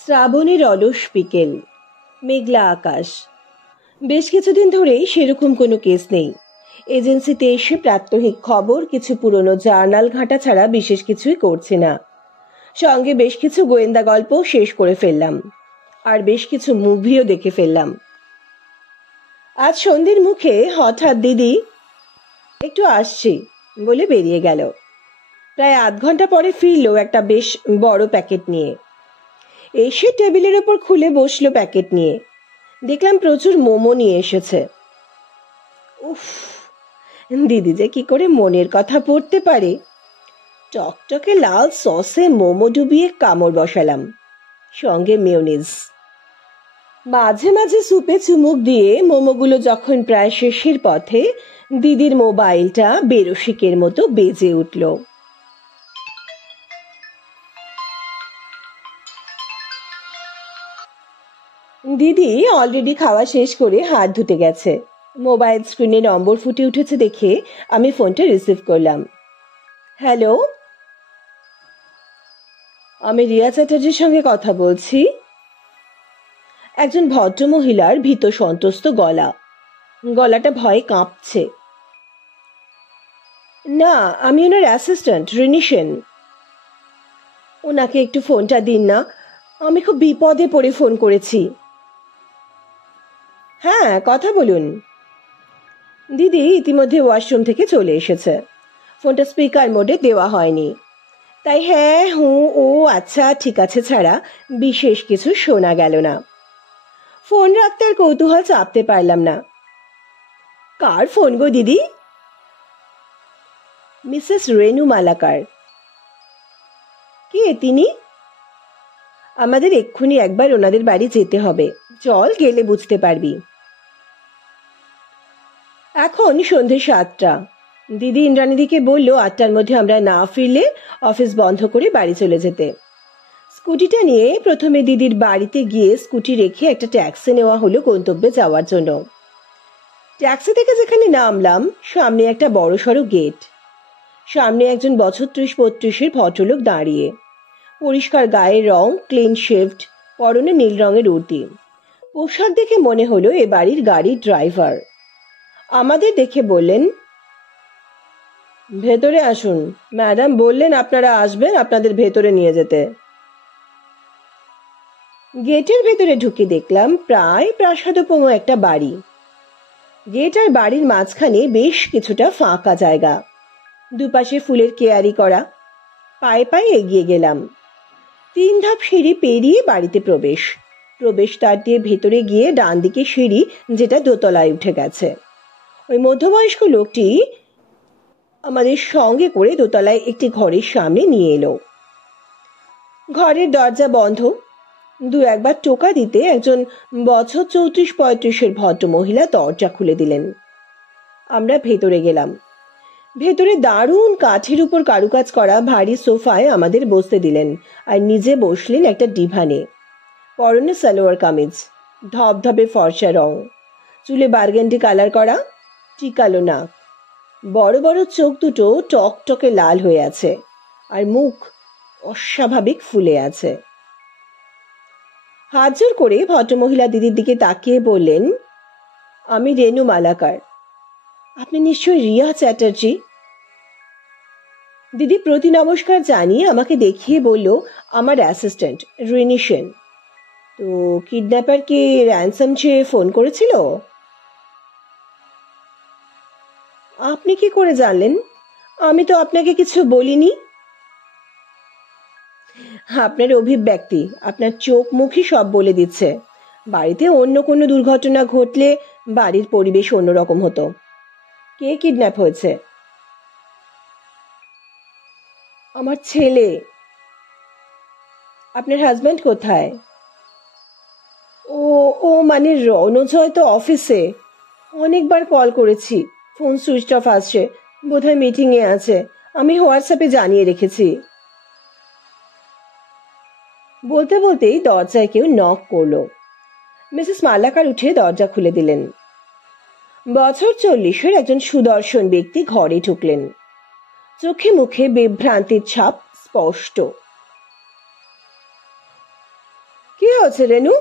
শ্রাবণের অলস বিকেল, মেঘলা আকাশ। বেশ কিছুদিন ধরেই সেরকম কোনো কেস নেই। এজেন্সিতে এসে প্রাত্যহিক খবর, কিছু পুরনো জার্নাল ঘাঁটা ছাড়া বিশেষ কিছুই করছে না। সঙ্গে বেশ কিছু গোয়েন্দা গল্প শেষ করে ফেললাম, আর বেশ কিছু মুভিও দেখে ফেললাম। আজ সন্ধ্যের মুখে হঠাৎ দিদি একটু আসছি বলে বেরিয়ে গেল। প্রায় আধ ঘন্টা পরে ফিরলো একটা বেশ বড় প্যাকেট নিয়ে। এসে টেবিলের ওপর খুলে বসলো প্যাকেট নিয়ে। দেখলাম প্রচুর মোমো নিয়ে এসেছে। উফ, দিদি যে কি করে মনের কথা পড়তে পারে। টকটকে লাল সসে মোমো ডুবিয়ে কামড় বসালাম, সঙ্গে মেয়োনিজ। মাঝে মাঝে সুপে চুমুক দিয়ে মোমোগুলো যখন প্রায় শেষের পথে, দিদির মোবাইলটা বেরসিকের মতো বেজে উঠল। দিদি অলরেডি খাওয়া শেষ করে হাত ধুতে গেছে। মোবাইল স্ক্রিনে নম্বর ফুটে উঠেছে দেখে আমি ফোনটা রিসিভ করলাম। হ্যালো, আমি রিয়া চ্যাটার্জির সঙ্গে কথা বলছি। একজন ভদ্রমহিলার ভীত সন্ত্রস্ত গলাটা ভয়ে কাঁপছে। না, আমি ওনার অ্যাসিস্ট্যান্ট রিনি সেন। ওনাকে একটু ফোনটা দিন না, আমি খুব বিপদে পড়ে ফোন করেছি। হ্যাঁ, কথা বলুন। দিদি ইতিমধ্যে ওয়াশরুম থেকে চলে এসেছে। ফোনটা স্পিকার মোডে দেওয়া হয়নি, তাই হ্যাঁ হুঁ ও আচ্ছা ঠিক আছে ছাড়া বিশেষ কিছু শোনা গেল না। ফোন রাখতে আর কৌতূহল চাপতে পারলাম না। কার ফোন গো দিদি? মিসেস রেনু মালাকার। কে তিনি? আমাদের এক্ষুনি একবার ওনাদের বাড়ি যেতে হবে, চল গেলে বুঝতে পারবি। এখন সন্ধে 7টা। দিদি ইন্দ্রাণীদিকে বলল 8টার মধ্যে আমরা না ফিরলে অফিস বন্ধ করে বাড়ি চলে যেতে। স্কুটিটা নিয়ে প্রথমে দিদির বাড়িতে গিয়ে স্কুটি রেখে একটা ট্যাক্সি নেওয়া হলো গন্তব্যে যাওয়ার জন্য। ট্যাক্সি থেকে যেখানে নামলাম, সামনে একটা বড়সড় গেট। সামনে একজন বছর 30-32-এর ভদ্রলোক দাঁড়িয়ে। পরিষ্কার গায়ের রং, ক্লিন শেভড, পরনে নীল রঙের উর্দি। পোশাক দেখে মনে হলো এ বাড়ির গাড়ির ড্রাইভার। আমাদের দেখে বললেন, ভেতরে আসুন, ম্যাডাম বললেন আপনারা আসবেন, আপনাদের ভেতরে নিয়ে যেতে। গেটের ভেতরে ঢুকে দেখলাম প্রায় প্রাসাদোপম একটা বাড়ি। গেট আর বাড়ির মাঝখানে বেশ কিছুটা ফাঁকা জায়গা, দুপাশে ফুলের কেয়ারি করা। পায়ে পায়ে এগিয়ে গেলাম। 3 ধাপ সিঁড়ি পেরিয়ে বাড়িতে প্রবেশদ্বার দিয়ে ভেতরে গিয়ে ডান দিকে সিঁড়ি, যেটা দোতলায় উঠে গেছে। ওই মধ্যবয়স্ক লোকটি আমাদের সঙ্গে করে দোতলায় একটি ঘরের সামনে নিয়ে এলো। ঘরের দরজা বন্ধ। 2-1 বার টোকা দিতে একজন বছর 34-35-এর ভদ্র মহিলা দরজা খুলে দিলেন। আমরা ভেতরে গেলাম। ভেতরে দারুণ কাঠের উপর কারুকাজ করা ভারী সোফায় আমাদের বসতে দিলেন, আর নিজে বসলেন একটা ডিভানে। পরনে সালোয়ার কামিজ, ধবধবে ফর্সা রং, চুলে বার্গেন্ডি কালার করা, টিকালো নাক, বড় বড় চোখ দুটো টকটকে লাল হয়ে আছে, আর মুখ অস্বাভাবিক ফুলে আছে। হাত জোর করে ভদ্রমহিলা দিদির দিকে তাকিয়ে বললেন, আমি রেনু মালাকার। আপনি নিশ্চয়ই রিয়া চ্যাটার্জি? দিদি প্রতি নমস্কার জানিয়ে আমাকে দেখিয়ে বলল, আমার অ্যাসিস্ট্যান্ট রিনি সেন। তো কিডন্যাপার কি র্যানসাম চেয়ে ফোন করেছিল? আপনি কি করে জানলেন? আমি তো আপনাকে কিছু বলিনি। আপনার অভিব্যক্তি, আপনার চোখ মুখই সব বলে দিচ্ছে। বাড়িতে অন্য কোনো দুর্ঘটনা ঘটলে বাড়ির পরিবেশ অন্যরকম হতো। কে কিডন্যাপ হয়েছে? আমার ছেলে। আপনার হাজব্যান্ড কোথায়? ও ও মানে রণজয় তো অফিসে। অনেকবার কল করেছি, ফোন সুইচ অফ আসছে, বোধহয় মিটিংয়ে আছে। আমি হোয়াটসঅ্যাপে জানিয়ে রেখেছি। বলতে বলতেই দরজায় কেউ নক করলো। মিসেস মালাকার উঠে দরজা খুলে দিলেন। বছর 40-এর একজন সুদর্শন ব্যক্তি ঘরে ঢুকলেন। চোখে মুখে বিভ্রান্তির ছাপ স্পষ্ট। হচ্ছে রেনু?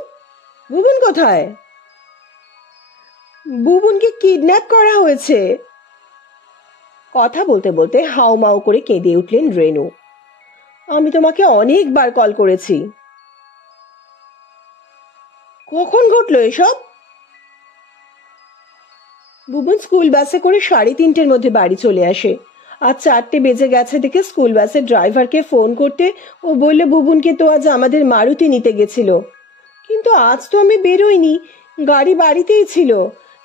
বুবুন কোথায়? বুবুনকে কিডন্যাপ করা হয়েছে। কথা বলতে বলতে হাউমাউ করে কেঁদে উঠলেন রেনু। আমি তোমাকে অনেকবার কল করেছি। কখন ঘটলো এসব? বুবুন স্কুল বাসে করে 3:30-র মধ্যে বাড়ি চলে আসে। আজ 4টে বেজে গেছে দেখে স্কুল বাসের ড্রাইভারকে ফোন করতে ও বললে বুবুনকে তো আজ আমাদের মারুতি নিতে গেছিল। কিন্তু আজ তো আমি বেরোইনি, গাড়ি বাড়িতেই ছিল।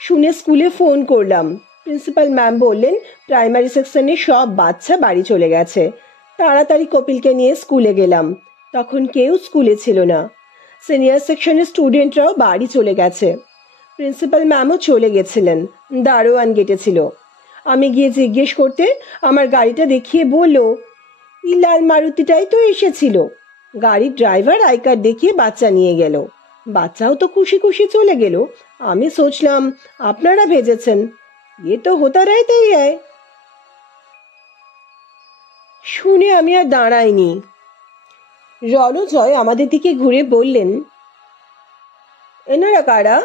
শুনে স্কুলে ফোন করলাম। প্রিন্সিপাল ম্যাম বললেন প্রাইমারি সেকশনে সব বাচ্চা বাড়ি চলে গেছে। তাড়াতাড়ি কপিলকে নিয়ে স্কুলে গেলাম, তখন কেউ স্কুলে ছিল না। সিনিয়র সেকশনের স্টুডেন্টরাও বাড়ি চলে গেছে। প্রিন্সিপাল ম্যামও চলে গেছিলেন, দারোয়ান গেটে ছিল। আমি গিয়ে জিজ্ঞেস করতে আমার গাড়িটা দেখিয়ে বলল এই লাল মারুতিটাই তো এসেছিল। গাড়ির ড্রাইভার আই কার্ড দেখিয়ে বাচ্চা নিয়ে গেল। বাচ্চাও তো খুশি খুশি চলে গেল। আমি সোচলাম আপনারা ভেজেছেন, এ তো হতা রহতেই হ্যায়। শুনে আমি আর দাঁড়াইনি। রণজয় আমাদের দিকে ঘুরে বললেন, এনারা কারা?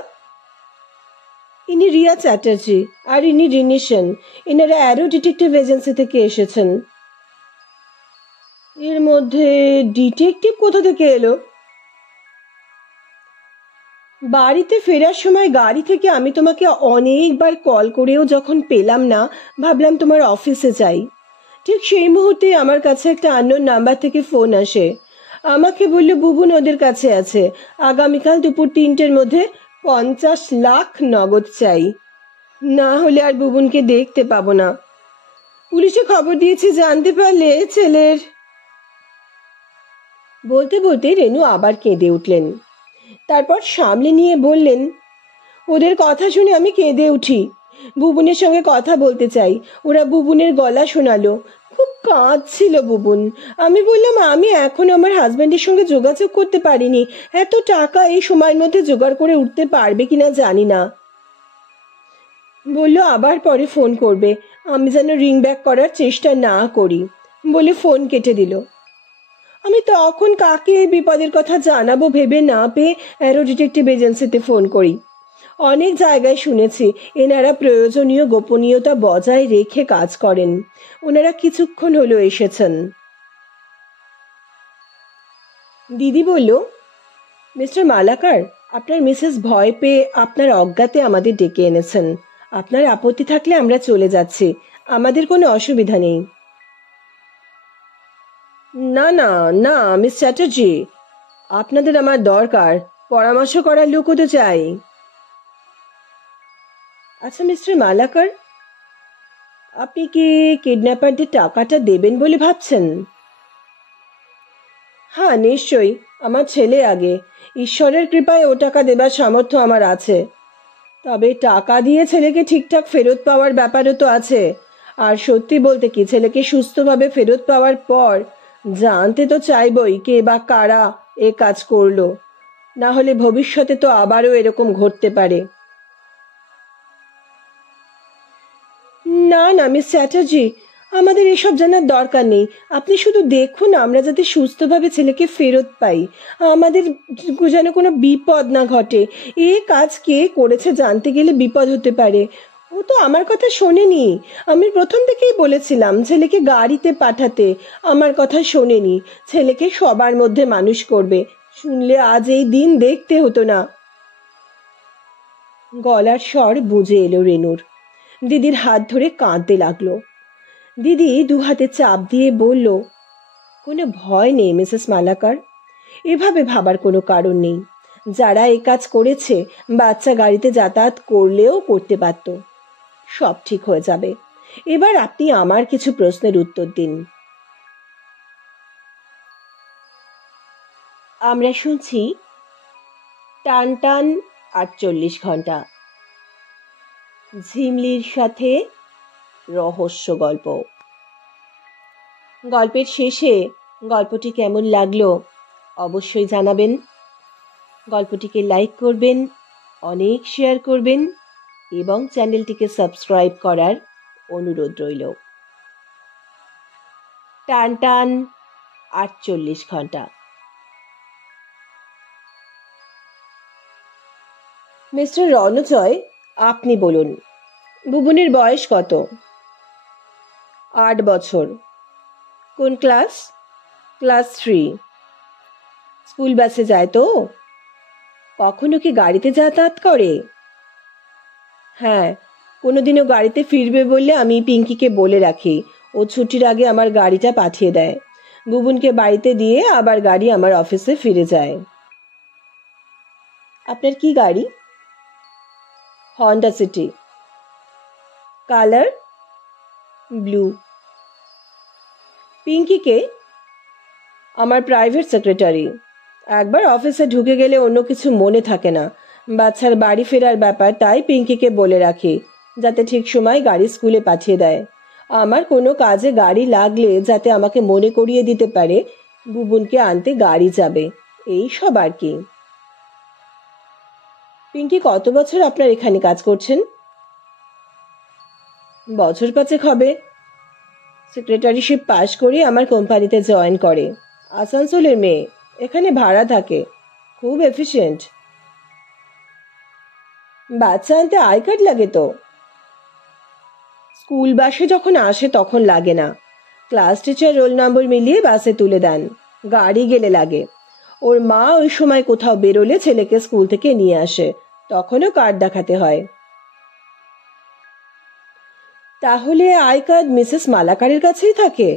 ইনি রিয়া চ্যাটার্জি আর ইনি রিনি সেন। এনারা অ্যারো ডিটেকটিভ এজেন্সি থেকে এসেছেন। এর মধ্যে ডিটেকটিভ কোথা থেকে এলো? বাড়িতে ফেরার সময় গাড়ি থেকে আমি তোমাকে অনেকবার কল করেও যখন পেলাম না, ভাবলাম তোমার অফিসে যাই। ঠিক সেই মুহূর্তে আমার কাছে একটা আননোন নাম্বার থেকে ফোন আসে। আমাকে বলল বুবুন ওদের কাছে আছে, আগামীকাল দুপুর 3টের মধ্যে 50 লাখ নগদ চাই, না হলে আর বুবুনকে দেখতে পাবো না। পুলিশে খবর দিয়েছি, জানতে পারলে ছেলের। বলতে বলতে রেনু আবার কেঁদে উঠলেন। তারপর সামলে নিয়ে বললেন, ওদের কথা শুনে আমি কেঁদে উঠি। বুবুনের সঙ্গে কথা বলতে চাই। ওরা বুবুনের গলা শোনালো, খুব কাঁদছিল বুবুন। আমি বললাম আমি এখন আমার হাজব্যান্ডের সঙ্গে যোগাযোগ করতে পারিনি, এত টাকা এই সময়ের মধ্যে জোগাড় করে উঠতে পারবে কিনা জানি না। বলল আবার পরে ফোন করবে, আমি যেন রিং ব্যাক করার চেষ্টা না করি, বলে ফোন কেটে দিল। আমি তখন কাকে এই বিপদের কথা জানাবো ভেবে না পেয়ে অ্যারো ডিটেকটিভ এজেন্সিতে ফোন করি। অনেক জায়গায় শুনেছি এনারা প্রয়োজনীয় গোপনীয়তা বজায় রেখে কাজ করেন। ওনারা কিছুক্ষণ হলো এসেছেন। দিদি বলল, মিস্টার মালাকার, আপনার মিসেস ভয় পেয়ে আপনার অজ্ঞাতে আমাদের ডেকে এনেছেন। আপনার আপত্তি থাকলে আমরা চলে যাচ্ছি, আমাদের কোনো অসুবিধা নেই। না না না মিস চ্যাটার্জি, আপনাদের আমার দরকার, পরামর্শ করার লোকও তো চাই। আচ্ছা মিস্টার মালাকার, আপনি কি কিডন্যাপারদের টাকাটা দেবেন বলে ভাবছেন? হ্যাঁ নিশ্চয়ই, আমার ছেলে আগে। ঈশ্বরের কৃপায় ও টাকা দেবার সামর্থ্য আমার আছে। তবে টাকা দিয়ে ছেলেকে ঠিকঠাক ফেরত পাওয়ার ব্যাপারও তো আছে। আর সত্যি বলতে কি, ছেলেকে সুস্থভাবে ফেরত পাওয়ার পর জানতে তো চাইবই কে বা কারা এ কাজ করলো, না হলে ভবিষ্যতে তো আবারও এরকম ঘটতে পারে। না না মিস চ্যাটার্জি, আমাদের এসব জানার দরকার নেই। আপনি শুধু দেখুন আমরা যাতে সুস্থভাবে ছেলেকে ফেরত পাই, আমাদের যেন কোনো বিপদ না ঘটে। এ কাজ কে করেছে জানতে গেলে বিপদ হতে পারে। ও তো আমার কথা শোনেনি। আমি প্রথম থেকেই বলেছিলাম ছেলেকে গাড়িতে পাঠাতে, আমার কথা শোনেনি। ছেলেকে সবার মধ্যে মানুষ করবে, শুনলে আজ এই দিন দেখতে হতো না। গলার স্বর বুঝে এলো রেনুর। দিদির হাত ধরে কাঁদতে লাগলো। দিদি দু হাতে চাপ দিয়ে বলল, কোনো ভয় নেই মিসেস মালাকার, এভাবে ভাবার কোনো কারণ নেই। যারা এই কাজ করেছে বাচ্চা গাড়িতে যাতায়াত করলেও করতে পারত। সব ঠিক হয়ে যাবে। এবার আপনি আমার কিছু প্রশ্নের উত্তর দিন। আমরা শুনছি টান টান 48 ঘন্টা, ঝিমলির সাথে রহস্য গল্প। গল্পের শেষে গল্পটি কেমন লাগলো অবশ্যই জানাবেন। গল্পটিকে লাইক করবেন, অনেক শেয়ার করবেন এবং চ্যানেলটিকে সাবস্ক্রাইব করার অনুরোধ রইল। টান টান 48 ঘন্টা। মিস্টার রণজয়, আপনি বলুন, বুবুনের বয়স কত? 8 বছর। কোন ক্লাস? ক্লাস 3। স্কুল বাসে যায় তো? কখনো কি গাড়িতে যাতায়াত করে? হ্যাঁ, কোনোদিনও গাড়িতে ফিরবে বললে আমি পিঙ্কিকে বলে রাখি, ও ছুটির আগে আমার গাড়িটা পাঠিয়ে দেয়। বুবুনকে বাড়িতে দিয়ে আবার গাড়ি আমার অফিসে ফিরে যায়। আপনার কি গাড়ি? Honda city. কালার? ব্লু। পিঙ্কিকে? আমার প্রাইভেট সেক্রেটারি। একবার অফিসে ঢুকে গেলে অন্য কিছু মনে থাকে না। বাচ্চার বাড়ি ফেরার ব্যাপার, তাই পিঙ্কিকে বলে রাখি যাতে ঠিক সময় গাড়ি স্কুলে পাঠিয়ে দেয়। আমার কোনো কাজে গাড়ি লাগলে যাতে আমাকে মনে করিয়ে দিতে পারে বুবুনকে আনতে গাড়ি যাবে, এই সব আর কি। পিঙ্কি কত বছর আপনার এখানে কাজ করছেন? বছর 5 হবে। সেক্রেটারিশিপ পাশ করে আমার কোম্পানিতে জয়েন করে। আসানসোলের মেয়ে, এখানে ভাড়া থাকে, খুব এফিশিয়েন্ট। বাচ্চা আনতে আই কার্ড লাগে তো? স্কুল বাসে যখন আসে তখন লাগে না, ক্লাস টিচার রোল নম্বর মিলিয়ে বাসে তুলে দেন। গাড়ি গেলে লাগে। ওর মা ওই সময় কোথাও বেরোলে ছেলেকে স্কুল থেকে নিয়ে আসে, তখনও কার্ড দেখাতে হয়। তাহলে আই কার্ড মিসেস মালাকারের কাছেই থাকে?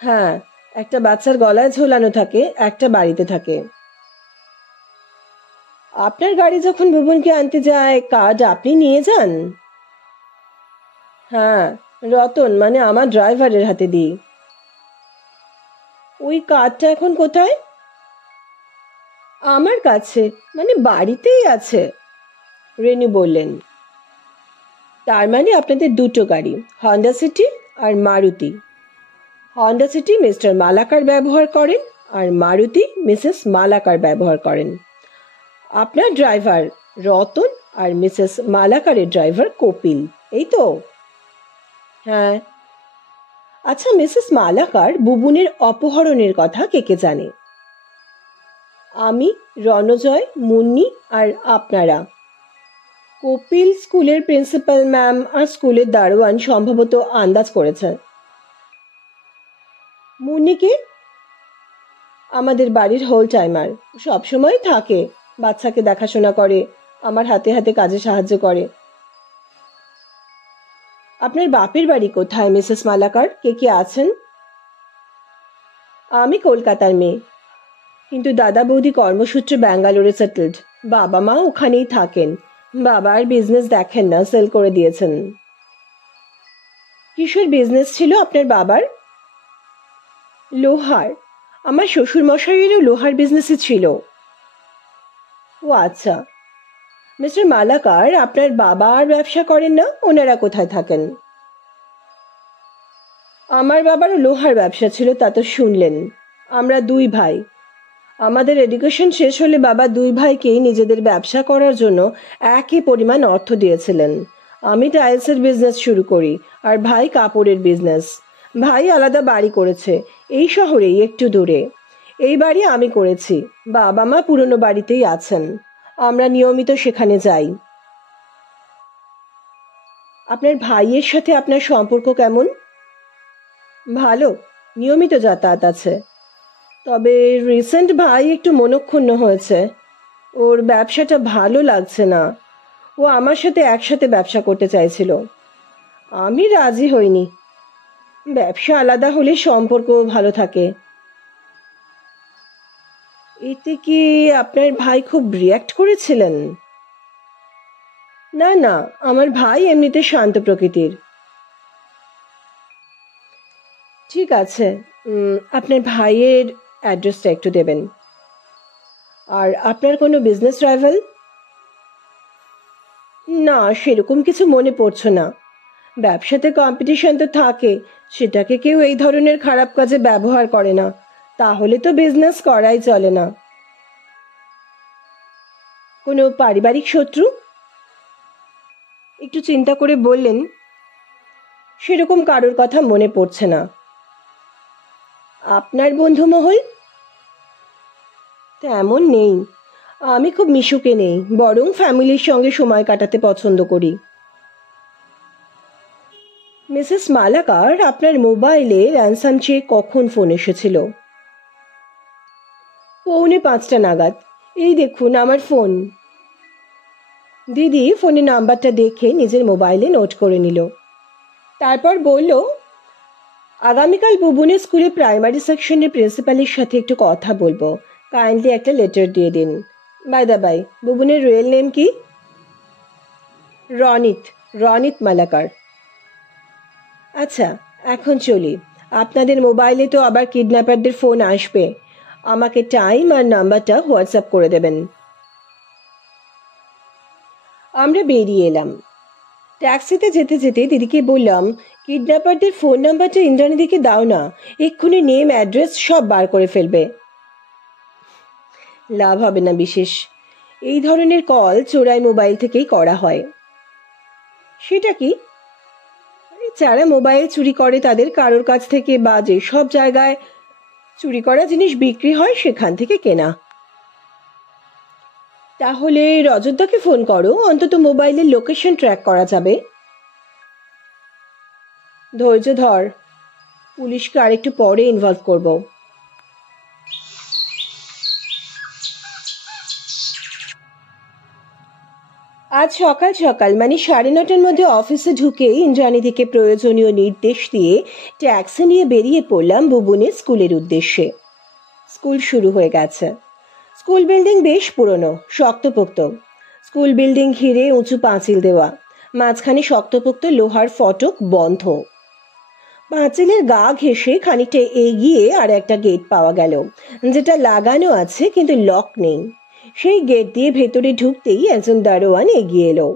হ্যাঁ, একটা বাচ্চার গলায় ঝোলানো থাকে, একটা বাড়িতে থাকে। আপনার গাড়ি যখন বুবুনকে আনতে যায় কার্ড আপনি নিয়ে যান? হ্যাঁ, রতন মানে আমার ড্রাইভারের হাতে দিই। ওই কার্ডটা এখন কোথায়? আমার কাছে, মানে বাড়িতেই আছে, রেনু বললেন। তার মানে আপনাদের দুটো গাড়ি, হন্ডা সিটি আর Maruti. Honda City mister Malakar ব্যবহার করেন আর মারুতি মিসেস মালাকার ব্যবহার করেন। আপনার ড্রাইভার রতন আর মিসেস মালাকারের ড্রাইভার কপিল, এই তো? হ্যাঁ। আচ্ছা, মিসেস মালাকার বুবুনের অপহরণের কথা কে কে জানে? আমি, রণজয়, মুন্নি আর আপনারা। কপিল স্কুলের প্রিন্সিপাল ম্যাম আর স্কুলের দারোয়ান সম্ভবত আন্দাজ করেছে। মুন্নিকে? আমাদের বাড়ির হোল টাইমার, সবসময় থাকে, বাচ্চাকে দেখাশোনা করে, আমার হাতে হাতে কাজে সাহায্য করে। আপনার বাপের বাড়ি কোথায় মিসেস মালাকার? কে কে আছেন? আমি কলকাতার মেয়ে, কিন্তু দাদা বৌদি কর্মসূত্রে ব্যাঙ্গালোরে সেটেলড। বাবা মা ওখানেই থাকেন। বাবা আর বিজনেস দেখেন না, সেল করে দিয়েছেন। কিসের বিজনেস ছিল আপনার বাবার? লোহার। আমার শ্বশুর মশাইয়েরও লোহার বিজনেসই ছিল। ও আচ্ছা। মিস্টার মালাকার, আপনার বাবা আর ব্যবসা করেন না? ওনারা কোথায় থাকেন? আমার বাবারও লোহার ব্যবসা ছিল, তা তো শুনলেন। আমরা 2 ভাই। আমাদের এডুকেশন শেষ হলে বাবা 2 ভাইকেই নিজেদের ব্যবসা করার জন্য একই পরিমাণ অর্থ দিয়েছিলেন। আমি টাইলসের বিজনেস শুরু করি আর ভাই কাপড়ের বিজনেস। ভাই আলাদা বাড়ি করেছে, এই শহরেই একটু দূরে। এই বাড়ি আমি করেছি, বাবা মা পুরনো বাড়িতেই আছেন, আমরা নিয়মিত সেখানে যাই। আপনার ভাইয়ের সাথে আপনার সম্পর্ক কেমন? ভালো, নিয়মিত যাতায়াত আছে। তবে রিসেন্ট ভাই একটু মনক্ষুণ্ণ হয়েছে, ওর ব্যবসাটা ভালো লাগছে না। ও আমার সাথে একসাথে ব্যবসা করতে চাইছিল, আমি রাজি হইনি। ব্যবসা আলাদা হলে সম্পর্ক ভালো থাকে। এতে কি আপনার ভাই খুব রিয়্যাক্ট করেছিলেন? না না, আমার ভাই এমনিতে শান্ত প্রকৃতির। ঠিক আছে, আপনার ভাইয়ের অ্যাড্রেসটা একটু দেবেন। আর আপনার কোনো বিজনেস রাইভাল? না, সেরকম কিছু মনে পড়ছে না। ব্যবসাতে কম্পিটিশন তো থাকে, সেটাকে কেউ এই ধরনের খারাপ কাজে ব্যবহার করে না, তাহলে তো বিজনেস করাই চলে না। কোনো পারিবারিক শত্রু? একটু চিন্তা করে বললেন, সেরকম কারোর কথা মনে পড়ছে না। আপনার বন্ধু মহল? তেমন নেই, আমি খুব মিশুকে নেই, বরং ফ্যামিলির সঙ্গে সময় কাটাতে পছন্দ করি। মিসেস মালাকার, আপনার মোবাইলে র্যানসাম চেয়ে কখন ফোন এসেছিল? 4:45 নাগাদ। এই দেখুন আমার ফোন। দিদি ফোনের নাম্বারটা দেখে নিজের মোবাইলে নোট করে নিল। তারপর বলল, আগামীকাল বুবুনের স্কুলে প্রাইমারি সেকশনের প্রিন্সিপালের সাথে একটু কথা বলবো। কাইন্ডলি একটা লেটার দিয়ে দিন। বাই দা বাই, বুবুনের রিয়েল নেম কি? রনিত, রনিত মালাকার। আচ্ছা, এখন চলি। আপনাদের মোবাইলে তো আবার কিডন্যাপারদের ফোন আসবে। আমাকে টাইম আর নাম্বারটা হোয়াটসঅ্যাপ করে দেবেন। আমরা বেরিয়ে এলাম। ট্যাক্সিতে যেতে যেতে দিদিকে বললাম, কিডন্যাপারদের ফোন নাম্বারটা ইন্দ্রাণীদিকে দাও না, এক্ষুনি নেম অ্যাড্রেস সব বার করে ফেলবে। লাভ হবে না বিশেষ। এই ধরনের কল চোরাই মোবাইল থেকেই করা হয়। সেটা কি? যারা মোবাইল চুরি করে তাদের কারোর কাছ থেকে বা যে সব জায়গায় চুরি করা জিনিস বিক্রি হয় সেখান থেকে কেনা। তাহলে রজতদাকে ফোন করো, অন্তত মোবাইলের লোকেশন ট্র্যাক করা যাবে। ধৈর্য ধর, পুলিশকে আরেকটু পরে ইনভলভ করব। আজ সকাল সকাল মানে 9:30টার মধ্যে অফিসে ঢুকে ইন্দ্রাণীদিকে প্রয়োজনীয় নির্দেশ দিয়ে ট্যাক্সি নিয়ে বেরিয়ে পড়লাম বুবুনের স্কুলের উদ্দেশ্যে। স্কুল শুরু হয়ে গেছে। স্কুল বিল্ডিং বেশ পুরনো, শক্তপোক্ত। স্কুল বিল্ডিং ঘিরে উঁচু পাঁচিল দেওয়া, মাঝখানে শক্তপোক্ত লোহার ফটক বন্ধ। পাঁচিলের গা ঘেঁষে খানিকটা এগিয়ে আর একটা গেট পাওয়া গেল, যেটা লাগানো আছে কিন্তু লক নেই। সেই গেট দিয়ে ভেতরে ঢুকতেই একজন দারোয়ান এগিয়ে এলো।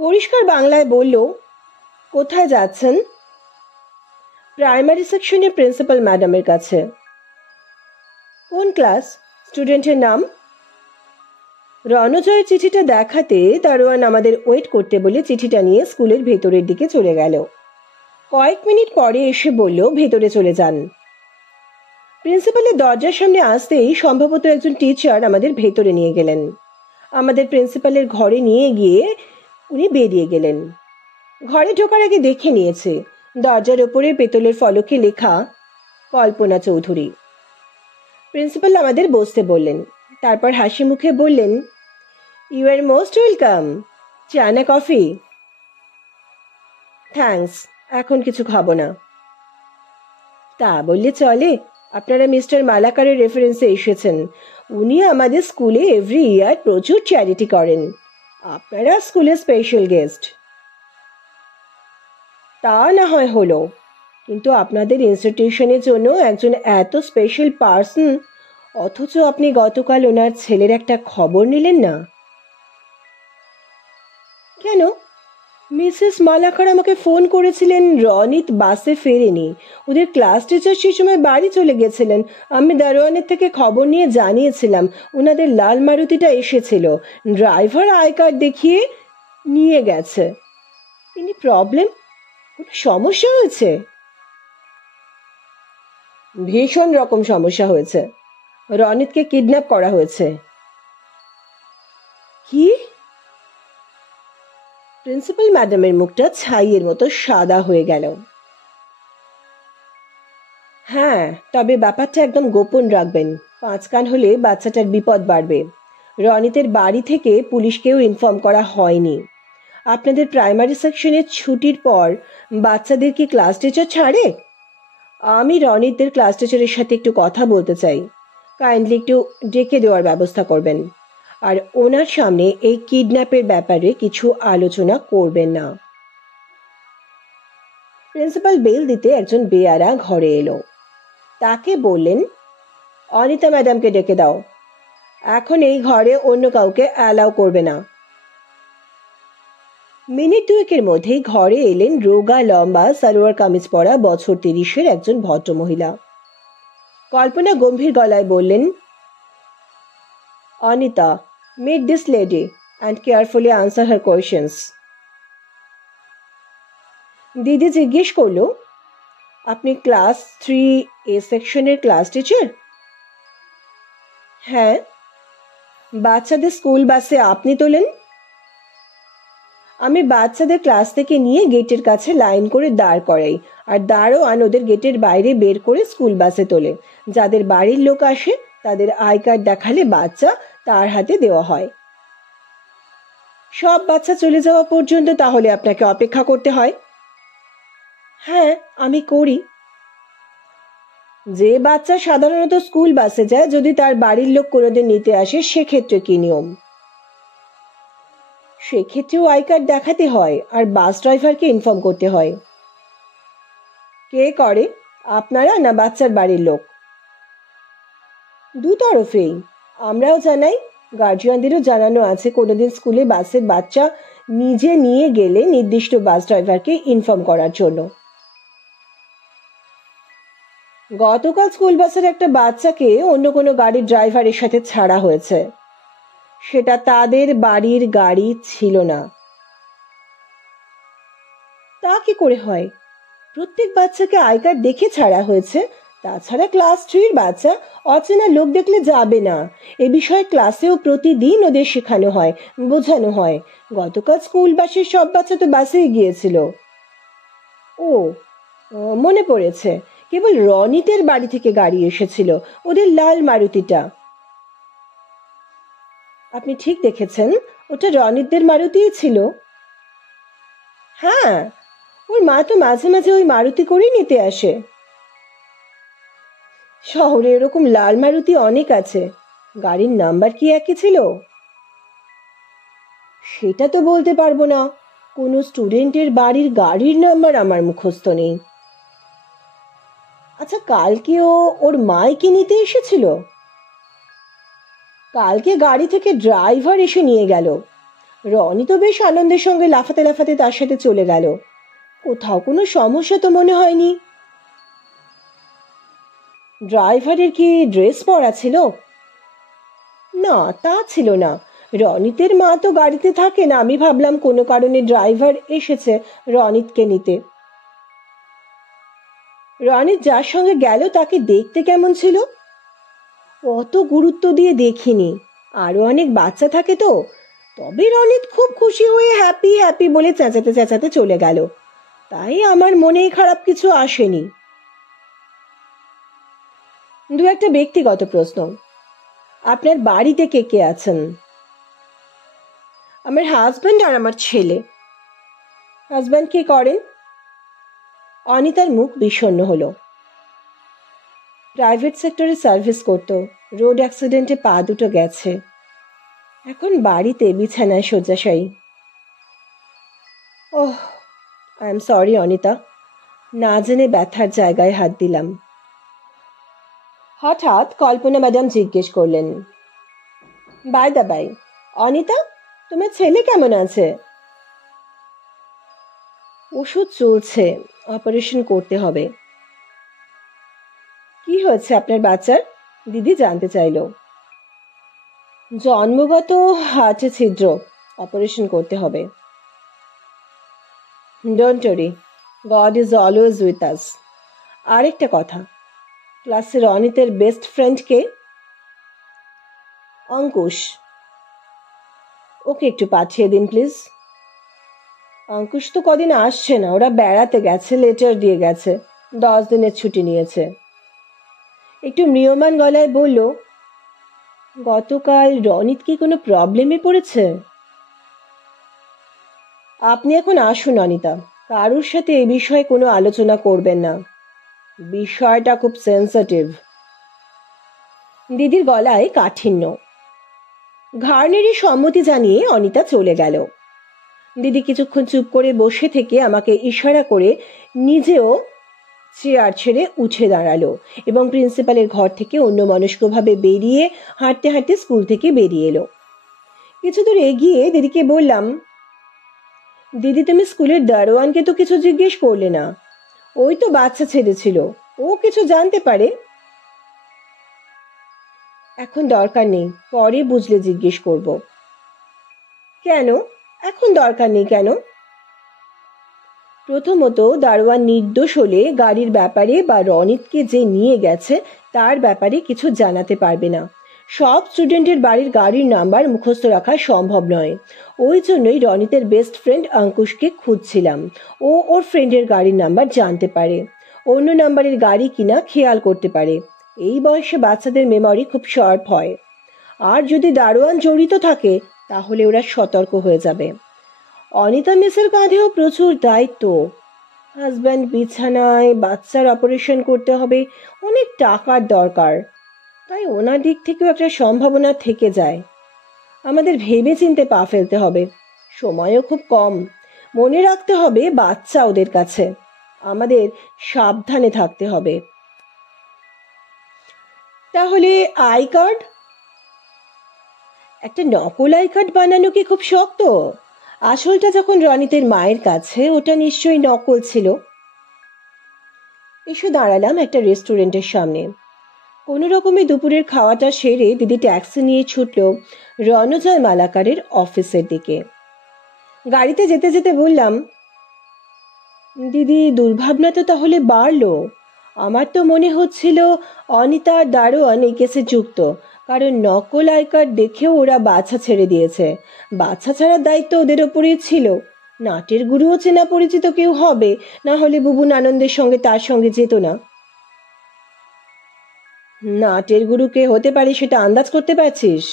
পরিষ্কার বাংলায় বলল, কোথায় যাচ্ছেন? প্রাইমারি সেকশনের প্রিন্সিপাল ম্যাডামের কাছে। কোন ক্লাস? স্টুডেন্টের নাম? রণজয়ের চিঠিটা দেখাতে দারোয়ান আমাদের ওয়েট করতে বলে চিঠিটা নিয়ে স্কুলের ভেতরের দিকে চলে গেল। কয়েক মিনিট পরে এসে বলল, ভেতরে চলে যান। প্রিন্সিপালের দরজার সামনে আসতেই সম্ভবত একজন টিচার আমাদের ভেতরে নিয়ে গেলেন। আমাদের প্রিন্সিপালের ঘরে নিয়ে গিয়ে উনি বেরিয়ে গেলেন। ঘরে ঢোকার আগে দেখে নিয়েছে দরজার ওপরে পেতলের ফলকে লেখা কল্পনা চৌধুরী। প্রিন্সিপাল আমাদের বসতে বললেন, তারপর হাসি মুখে বললেন, ইউ আর মোস্ট ওয়েলকাম। চা না কফি? থ্যাঙ্কস, এখন কিছু খাবো না। তা বললে চলে? আপনারা মিস্টার মালাকারের রেফারেন্সে এসেছেন। উনি আমাদের স্কুলে এভরি ইয়ার প্রচুর চ্যারিটি করেন। আপনারা স্কুলের স্পেশাল গেস্ট। তা না হয় হলো, কিন্তু আপনাদের ইনস্টিটিউশনের জন্য একজন এত স্পেশাল পার্সন, অথচ আপনি গতকাল ওনার ছেলের একটা খবর নিলেন না কেন? মিসেস মালাকার আমাকে ফোন করেছিলেন রনিত বাসে ফেরেনি, ওদের ক্লাস টিচার সেই সময় বাড়ি চলে গেছিলেন। আমি দারোয়ানের থেকে খবর নিয়ে জানিয়েছিলাম ওনাদের লাল মারুতিটা এসেছিল, ড্রাইভার আই কার্ড দেখিয়ে নিয়ে গেছে। Any problem? কোনো সমস্যা হয়েছে? ভীষণ রকম সমস্যা হয়েছে। রনিতকে কিডন্যাপ করা হয়েছে। কি? প্রিন্সিপাল ম্যাডামের মুখটা ছাইয়ের মতো সাদা হয়ে গেল। হ্যাঁ, তবে ব্যাপারটা একদম গোপন রাখবেন। 5 কান হলে বাচ্চাটার বিপদ বাড়বে। রনিতের বাড়ি থেকে পুলিশকেও ইনফর্ম করা হয়নি। আপনাদের প্রাইমারি সেকশনের ছুটির পর বাচ্চাদের কি ক্লাস টিচার ছাড়ে? আমি রনিতদের ক্লাস টিচারের সাথে একটু কথা বলতে চাই। কাইন্ডলি একটু ডেকে দেওয়ার ব্যবস্থা করবেন। আর ওনার সামনে এই কিডন্যাপের ব্যাপারে কিছু আলোচনা করবেন না। প্রিন্সিপাল বেল দিতে একজন বেয়ারা ঘরে এলো। তাকে বললেন, অনিতা ম্যাডামকে ডেকে দাও। এখন এই ঘরে অন্য কাউকে অ্যালাউ করবে না। মিনিট 2-এর মধ্যেই ঘরে এলেন রোগা লম্বা সালোয়ার কামিজ পরা বছর 30-এর একজন ভদ্রমহিলা। কল্পনা গম্ভীর গলায় বললেন, Anita, meet this lady and carefully answer her questions. দিদি জিজ্ঞেস করলো, আপনি ক্লাস 3A সেকশনের ক্লাস টিচার? হ্যাঁ। বাচ্চাদের স্কুল বাসে আপনি তোলেন? আমি বাচ্চাদের ক্লাস থেকে নিয়ে গেটের কাছে লাইন করে দাঁড় করাই, আর দারোয়ান ওদের গেটের বাইরে বের করে স্কুল বাসে তোলে। যাদের বাড়ির লোক আসে তাদের আই কার্ড দেখালে বাচ্চা তার হাতে দেওয়া হয়। সব বাচ্চা চলে যাওয়া পর্যন্ত তাহলে আপনাকে অপেক্ষা করতে হয়? হ্যাঁ, আমি করি। যে বাচ্চা সাধারণত স্কুল বাসে যায়, যদি তার বাড়ির লোক কোনোদিন নিতে আসে, সেক্ষেত্রে কি নিয়ম? সেক্ষেত্রেও আই কার্ড দেখাতে হয় আর বাস ড্রাইভারকে ইনফর্ম করতে হয়। কে করে, আপনারা না বাচ্চার বাড়ির লোক? দু তরফেই। আমরাও জানাই, গার্জিয়ানদেরও জানানো আছে কোনোদিন স্কুলে বাসের বাচ্চা নিজে নিয়ে গেলে নির্দিষ্ট বাস ড্রাইভারকে ইনফর্ম করার জন্য। গতকাল স্কুল বাসের একটা বাচ্চাকে অন্য কোনো গাড়ির ড্রাইভারের সাথে ছাড়া হয়েছে। সেটা তাদের বাড়ির গাড়ি ছিল না। তা কি করে হয়? প্রত্যেক বাচ্চাকে আই কার্ড দেখে ছাড়া হয়েছে। তাছাড়া ক্লাস 3-র বাচ্চা অচেনা লোক দেখলে যাবে না। এ বিষয়ে ক্লাসেও প্রতিদিন ওদের শেখানো হয়, বোঝানো হয়। গতকাল স্কুল বাসের সব বাচ্চা তো বাসেই গিয়েছিল। ও, মনে পড়েছে, কেবল রনিতের বাড়ি থেকে গাড়ি এসেছিল, ওদের লাল মারুতিটা। আপনি ঠিক দেখেছেন, ওটা রনিতদের মারুতিই ছিল। হ্যাঁ, ওর মা তো মাঝে মাঝে ওই মারুতি করেই নিতে আসে। শহরে এরকম লাল মারুতি অনেক আছে। গাড়ির নাম্বার কি একই ছিল? সেটা তো বলতে পারবো না। কোনো স্টুডেন্টের বাড়ির গাড়ির নাম্বার আমার মুখস্থ নেই। আচ্ছা, কালকেও ওর মাই কি নিতে এসেছিল? কালকে গাড়ি থেকে ড্রাইভার এসে নিয়ে গেল। রনি তো বেশ আনন্দের সঙ্গে লাফাতে লাফাতে তার সাথে চলে গেল। কোথাও কোনো সমস্যা তো মনে হয়নি। ড্রাইভারের কি ড্রেস পরা ছিল? না, তা ছিল না। রনিতের মা তো গাড়িতে থাকে না, আমি ভাবলাম কোনো কারণে ড্রাইভার এসেছে রনিতকে নিতে। রনিত যার সঙ্গে গেল তাকে দেখতে কেমন ছিল? অত গুরুত্ব দিয়ে দেখিনি, আরো অনেক বাচ্চা থাকে তো। তবে রনিত খুব খুশি হয়ে হ্যাপি হ্যাপি বলে চেঁচাতে চেঁচাতে চলে গেল। তাই আমার মনে খারাপ কিছু আসেনি। দু একটা ব্যক্তিগত প্রশ্ন। আপনার বাড়িতে কে কে আছেন? আমার হাজব্যান্ড আর আমার ছেলে। হাজব্যান্ড কি করেন? অনিতার মুখ বিষণ্ণ হলো। প্রাইভেট সেক্টরে সার্ভিস করতো, রোড অ্যাক্সিডেন্টে পা দুটো গেছে। এখন বাড়িতে বিছানায় শয্যাশায়ী। ওহ, আই এম সরি অনিতা, না জেনে ব্যথার জায়গায় হাত দিলাম। হঠাৎ কল্পনা ম্যাডাম জিজ্ঞেস করলেন, বাই দা বাই, অনিতা, তোমার ছেলে কেমন আছে? ওষুধ চলছে, অপারেশন করতে হবে। কি হয়েছে আপনার বাচ্চার? দিদি জানতে চাইল। জন্মগত হার্টে ছিদ্র, অপারেশন করতে হবে। Don't worry, god is always with us. আরেকটা কথা, ক্লাসের অনিতের বেস্ট ফ্রেন্ড কে? অঙ্কুশ। ওকে একটু পাঠিয়ে দিন প্লিজ। অঙ্কুশ তো কদিন আসছে না, ওরা বেড়াতে গেছে, লেটার দিয়ে গেছে, 10 দিনের ছুটি নিয়েছে। একটু ম্রিয়মান গলায় বলল, গতকাল রনিত কি কোনো প্রবলেমে পড়েছে? আপনি এখন আসুন অনিতা, কারোর সাথে এই বিষয়ে কোনো আলোচনা করবেন না, বিষয়টা খুব সেন্সিটিভ। দিদির গলায় কাঠিন্য। ঘাড় নেড়ে সম্মতি জানিয়ে অনিতা চলে গেল। দিদি কিছুক্ষণ চুপ করে বসে থেকে আমাকে ইশারা করে নিজেও চেয়ার ছেড়ে উঠে দাঁড়ালো এবং প্রিন্সিপালের ঘর থেকে অন্যমনস্কভাবে বেরিয়ে হাঁটতে হাঁটতে স্কুল থেকে বেরিয়ে এলো। কিছু দূর এগিয়ে দিদিকে বললাম, দিদি তুমি স্কুলের দারোয়ানকে তো কিছু জিজ্ঞেস করলে না? ওই তো বাচ্চা ছেড়েছিল, ও কিছু জানতে পারে। এখন দরকার নেই, পরে বুঝলে জিজ্ঞেস করব। কেন এখন দরকার নেই? কেন? প্রথমত, দারোয়ান নির্দোষ হলে গাড়ির ব্যাপারে বা রনিতকে যে নিয়ে গেছে তার ব্যাপারে কিছু জানাতে পারবে না। সব স্টুডেন্টের বাড়ির গাড়ির নাম্বার মুখস্থ রাখা সম্ভব নয়। ওই জন্যই রনিতের বেস্ট ফ্রেন্ড অঙ্কুশকে খুঁজছিলাম। ও ওর ফ্রেন্ডের গাড়ির নাম্বার জানতে পারে, অন্য নাম্বারের গাড়ি কিনা খেয়াল করতে পারে। এই বয়সে বাচ্চাদের মেমরি খুব শার্প হয়। আর যদি দারোয়ান জড়িত থাকে তাহলে ওরা সতর্ক হয়ে যাবে। অনিতা মিসের কাঁধেও প্রচুর দায়িত্ব। হাজব্যান্ড বিছানায়, বাচ্চার অপারেশন করতে হবে, অনেক টাকার দরকার। তাই ওনার দিক থেকেও একটা সম্ভাবনা থেকে যায়। আমাদের ভেবে চিনতে পা ফেলতে হবে। সময়ও খুব কম। মনে রাখতে হবে বাচ্চা ওদের কাছে। আমাদের সাবধানে থাকতে হবে। তাহলে আই কার্ড? একটা নকল আই কার্ড বানানো কি খুব শক্ত? আসলটা যখন রনিতের মায়ের কাছে, ওটা নিশ্চয়ই নকল ছিল। এসে দাঁড়ালাম একটা রেস্টুরেন্টের সামনে। কোনো রকমে দুপুরের খাওয়াটা সেরে দিদি ট্যাক্সি নিয়ে ছুটল রণজয় মালাকারের অফিসের দিকে। গাড়িতে যেতে যেতে বললাম, দিদি, দুর্ভাবনা তো তাহলে বাড়লো। আমার তো মনে হচ্ছিল অনিতা আর দারোয়ান এই কেসে যুক্ত, কারণ নকল আই কার্ড দেখেও ওরা বাছা ছেড়ে দিয়েছে। বাছা ছাড়ার দায়িত্ব ওদের ওপরেই ছিল। নাটের গুরুও চেনা পরিচিত কেউ হবে, না হলে বুবুন আনন্দের সঙ্গে তার সঙ্গে যেত না। নাটের গুরু কে হতে পারে সেটা আন্দাজ করতে পারছিস?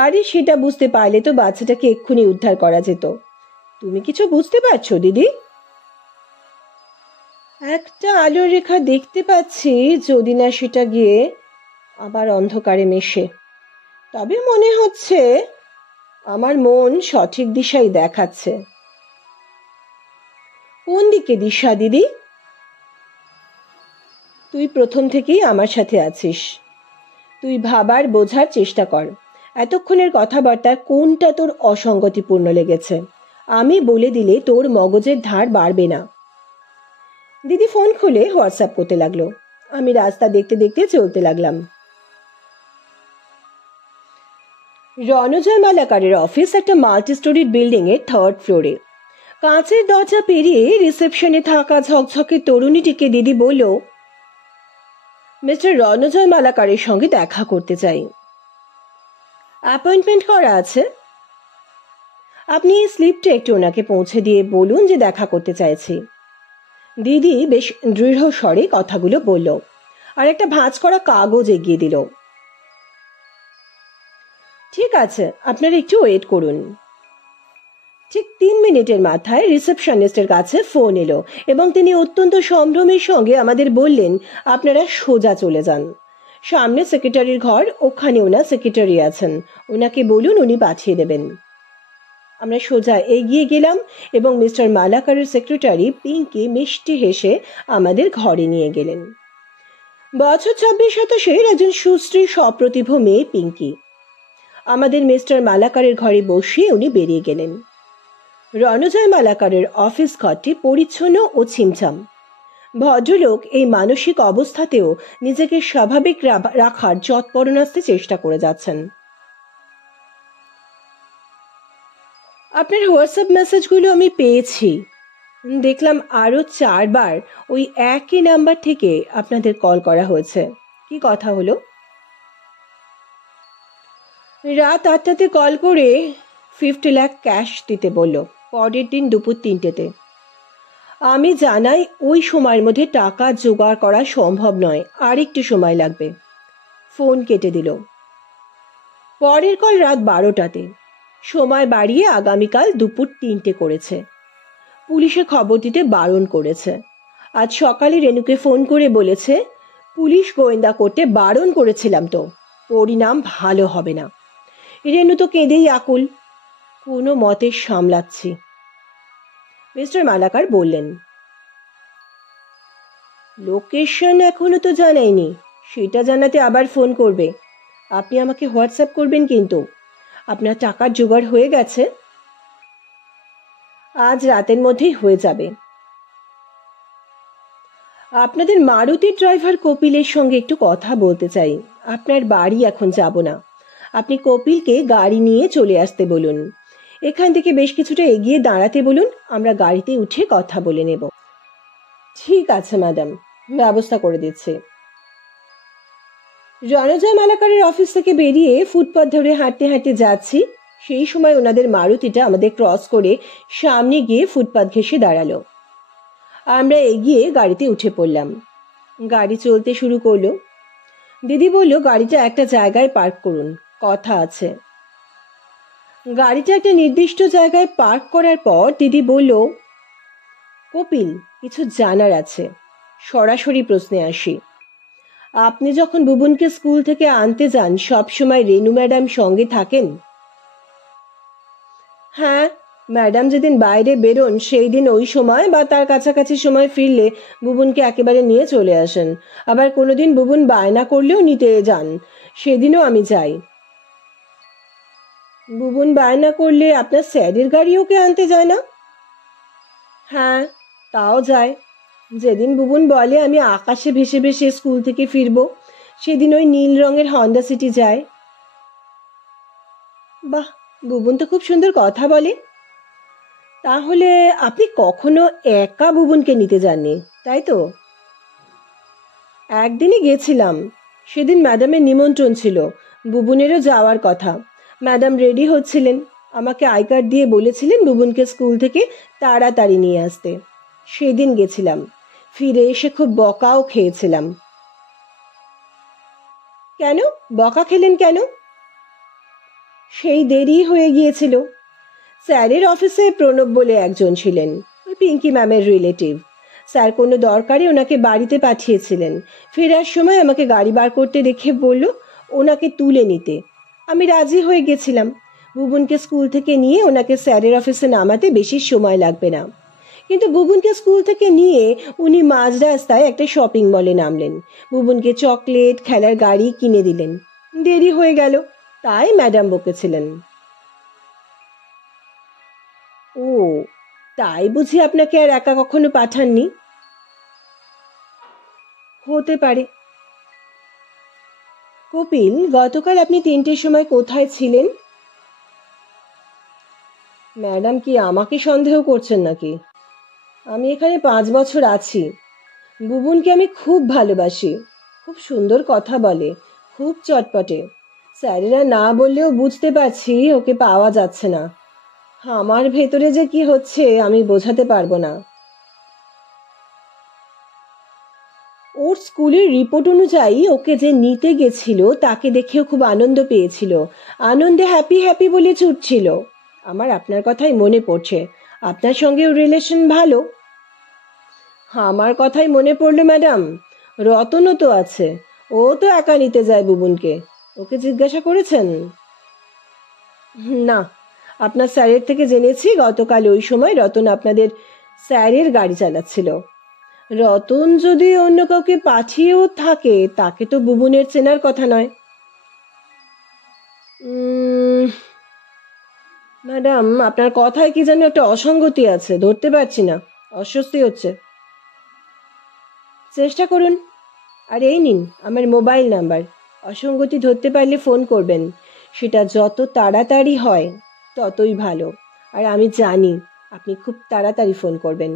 আরে সেটা বুঝতে পারলে তো বাচ্চাটাকে এক্ষুনি উদ্ধার করা যেত। তুমি কিছু বুঝতে পারছো দিদি? একটা আলোর রেখা দেখতে পাচ্ছি, যদি না সেটা গিয়ে আবার অন্ধকারে মেশে। তবে মনে হচ্ছে আমার মন সঠিক দিশাই দেখাচ্ছে। কোন দিকে দিশা দিদি? তুই প্রথম থেকেই আমার সাথে আছিস। তুই ভাবার, বোঝার চেষ্টা কর। এতক্ষণের কথাবার্তার কোনটা তোর অসঙ্গতিপূর্ণ লেগেছে? আমি বলে দিলে তোর মগজের ধার বাড়বে না। দিদি ফোন খুলে হোয়াটসঅ্যাপ করতে লাগলো। আমি রাস্তা দেখতে দেখতে চলতে লাগলাম। রণজয় মালাকারের অফিস একটা মাল্টি স্টোরিড বিল্ডিং এর 3rd ফ্লোরে। কাঁচের দরজা পেরিয়ে রিসেপশনে থাকা ঝকঝকে তরুণীটিকে দিদি বলল, মিস্টার রণজয় মালাকারের সঙ্গে দেখা করতে চাই। অ্যাপয়েন্টমেন্ট করা আছে। আপনি এই স্লিপটা একটু ওনাকে পৌঁছে দিয়ে বলুন যে দেখা করতে চাইছি। দিদি বেশ দৃঢ় স্বরে কথাগুলো বলল, আর একটা ভাঁজ করা কাগজ এগিয়ে দিল। ঠিক আছে, আপনারা একটু ওয়েট করুন। ঠিক 3 মিনিটের মাথায় রিসেপশনিস্টের কাছে ফোন এলো এবং তিনি অত্যন্ত সম্ভ্রমের সঙ্গে আমাদের বললেন, আপনারা সোজা চলে যান। সামনে সেক্রেটারির ঘর, ওখানে ওনার সেক্রেটারি আছেন, ওনাকে বলুন, উনি পাঠিয়ে দেবেন। আমরা সোজা এগিয়ে গেলাম এবং মিস্টার মালাকারের সেক্রেটারি পিঙ্কি মিষ্টি হেসে আমাদের ঘরে নিয়ে গেলেন। বছর 26-27 একজন সুশ্রী সপ্রতিভ মেয়ে পিঙ্কি। আমাদের মিস্টার মালাকারের ঘরে বসিয়ে উনি বেরিয়ে গেলেন। রণজয় মালাকারের অফিস ঘরটি পরিচ্ছন্ন ও ছিমছাম। ভদ্রলোক এই মানসিক অবস্থাতেও নিজেকে স্বাভাবিক রাখার যৎপরোনাস্তে চেষ্টা করে যাচ্ছেন। আপনার হোয়াটসঅ্যাপ মেসেজগুলো আমি পেয়েছি। দেখলাম আরো 4 বার ওই একই নাম্বার থেকে আপনাদের কল করা হয়েছে। কি কথা হলো? রাত 8টাতে কল করে 50 লাখ ক্যাশ দিতে বলল, পরের দিন দুপুর 3টেতে। আমি জানাই ওই সময়ের মধ্যে টাকা জোগাড় করা সম্ভব নয়, আর একটু সময় লাগবে। ফোন কেটে দিল। পরের কল রাত 12টাতে, সময় বাড়িয়ে আগামীকাল দুপুর 3টে করেছে। পুলিশে খবর দিতে বারণ করেছে। আজ সকালে রেনুকে ফোন করে বলেছে, পুলিশ গোয়েন্দা করতে বারণ করেছিলাম তো, পরিণাম ভালো হবে না। রেনু তো কেঁদেই আকুল। কোনো মতে সামলাচ্ছি। মিস্টার মালাকার বললেন, লোকেশন এখনো তো জানাইনি, সেটা জানাতে আবার ফোন করবে। আপনি আমাকে হোয়াটসঅ্যাপ করবেন কিন্তু। আপনার টাকার জোগাড় হয়ে গেছে? আজ রাতের মধ্যেই হয়ে যাবে। আপনাদের মারুতির ড্রাইভার কপিলের সঙ্গে একটু কথা বলতে চাই। আপনার বাড়ি এখন যাব না, আপনি কপিলকে গাড়ি নিয়ে চলে আসতে বলুন। এখান থেকে বেশ কিছুটা এগিয়ে দাঁড়াতে বলুন, আমরা গাড়িতে উঠে কথা বলে নেব। ঠিক আছে ম্যাডাম, ব্যবস্থা করে দিচ্ছি। রণজয় মালাকারের অফিস থেকে বেরিয়ে ফুটপাথ ধরে হাঁটতে হাঁটতে যাচ্ছি, সেই সময় ওনাদের মারুতিটা আমাদের ক্রস করে সামনে গিয়ে ফুটপাথ ঘেঁষে দাঁড়ালো। আমরা এগিয়ে গাড়িতে উঠে পড়লাম। গাড়ি চলতে শুরু করলো। দিদি বলল, গাড়িটা একটা জায়গায় পার্ক করুন, কথা আছে। গাড়িটা একটা নির্দিষ্ট জায়গায় পার্ক করার পর দিদি বলল, কপিল, কিছু জানার আছে। সরাসরি প্রশ্নে আসি। আপনি যখন বুবুনকে স্কুল থেকে আনতে যান সবসময় রেনু ম্যাডাম সঙ্গে থাকেন? হ্যাঁ, ম্যাডাম যেদিন বাইরে বেরোন সেই দিন ওই সময় বা তার কাছাকাছি সময় ফিরলে বুবুনকে একেবারে নিয়ে চলে আসেন। আবার কোনোদিন বুবুন বায়না করলেও নিতে যান, সেদিনও আমি যাই। বুবুন বায়না করলে আপনার স্যারের গাড়ি ওকে আনতে যায় না? হ্যাঁ, তাও যায়। যেদিন বুবুন বলে আমি আকাশে ভেসে ভেসে স্কুল থেকে ফিরবো, সেদিন ওই নীল রঙের হন্ডা সিটি যায়। বাহ, বুবুন তো খুব সুন্দর কথা বলে। তাহলে আপনি কখনো একা বুবুনকে নিতে যাননি, তাই তো? একদিনই গেছিলাম, সেদিন ম্যাডামের নিমন্ত্রণ ছিল, বুবুনেরও যাওয়ার কথা। ম্যাডাম রেডি হচ্ছিলেন, আমাকে আই কার্ড দিয়ে বলেছিলেন বুবুনকে স্কুল থেকে তাড়াতাড়ি নিয়ে আসতে। সেদিন গেছিলাম, ফিরে এসে খুব বকাও খেয়েছিলাম। কেন বকা খেলেন কেন? সেই দেরি হয়ে গিয়েছিল। স্যারের অফিসে প্রণব বলে একজন ছিলেন, ওই পিঙ্কি ম্যামের রিলেটিভ। স্যার কোনো দরকারে ওনাকে বাড়িতে পাঠিয়েছিলেন। ফেরার সময় আমাকে গাড়ি বার করতে দেখে বলল ওনাকে তুলে নিতে। আমি রাজি হয়ে গেছিলাম। বুবুনকে স্কুল থেকে নিয়ে ওনাকে স্যারের অফিসে নামাতে বেশি সময় লাগবে না। কিন্তু বুবুনকে স্কুল থেকে নিয়ে উনি মাঝ রাস্তায় একটা শপিং মলে নামলেন। বুবুনকে চকলেট, খেলার গাড়ি কিনে দিলেন। দেরি হয়ে গেল, তাই ম্যাডাম বকেছিলেন। ও, তাই বুঝি আপনাকে আর একা কখনো পাঠাননি? হতে পারে। কপিল, গতকাল আপনি 3টের সময় কোথায় ছিলেন? ম্যাডাম কি আমাকে সন্দেহ করছেন নাকি? আমি এখানে 5 বছর আছি। বুবুনকে আমি খুব ভালোবাসি। খুব সুন্দর কথা বলে, খুব চটপটে। স্যারেরা না বললেও বুঝতে পারছি ওকে পাওয়া যাচ্ছে না। আমার ভেতরে যে কি হচ্ছে আমি বোঝাতে পারবো না। ওর স্কুলের রিপোর্ট অনুযায়ী ওকে যে নিতে গেছিল তাকে দেখেও খুব আনন্দ পেয়েছিল। আনন্দে হ্যাপি হ্যাপি বলে ছুটছিল। আমার আপনার কথাই মনে পড়ছে। আপনার সঙ্গে ওর রিলেশন ভালো। আমার কথাই মনে পড়লো ম্যাডাম। রতনও তো আছে, ও তো একা নিতে যায় বুবুনকে। ওকে জিজ্ঞাসা করেছেন? না, আপনার স্যারের থেকে জেনেছি গতকাল ওই সময় রতন আপনাদের স্যারের গাড়ি চালাচ্ছিল। রতন যদি অন্য কাউকে পাঠিয়েও থাকে তাকে তো বুবুনের চেনার কথা নয়। ম্যাডাম, আপনার কথায় কি যেন একটা অসঙ্গতি আছে, ধরতে পারছি না, অস্বস্তি হচ্ছে। চেষ্টা করুন। আর এই নিন আমার মোবাইল নাম্বার, অসঙ্গতি ধরতে পারলে ফোন করবেন। সেটা যত তাড়াতাড়ি হয় ততই ভালো। আর আমি জানি আপনি খুব তাড়াতাড়ি ফোন করবেন।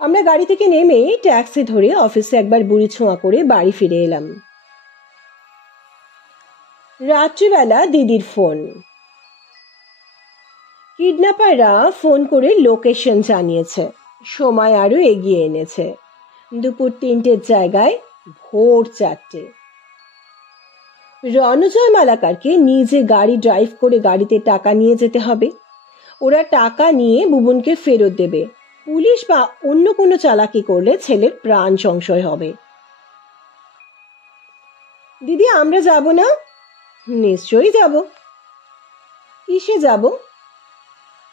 আমরা গাড়ি থেকে নেমে ট্যাক্সি ধরে অফিসে একবার বুড়ি ছোঁয়া করে বাড়ি ফিরে এলাম। রাত্রিবেলা দিদির ফোন। কিডন্যাপাররা ফোন করে লোকেশন জানিয়েছে, সময় আরো এগিয়ে এনেছে। দুপুর 3টের জায়গায় ভোর 4টে। রণজয় মালাকারকে নিজে গাড়ি ড্রাইভ করে গাড়িতে টাকা নিয়ে যেতে হবে। ওরা টাকা নিয়ে বুবুনকে ফেরত দেবে। পুলিশ বা অন্য কোনো চালাকি করলে ছেলের প্রাণ সংশয় হবে। দিদি, আমরা যাব না? নিশ্চয়ই যাব। কিসে যাব?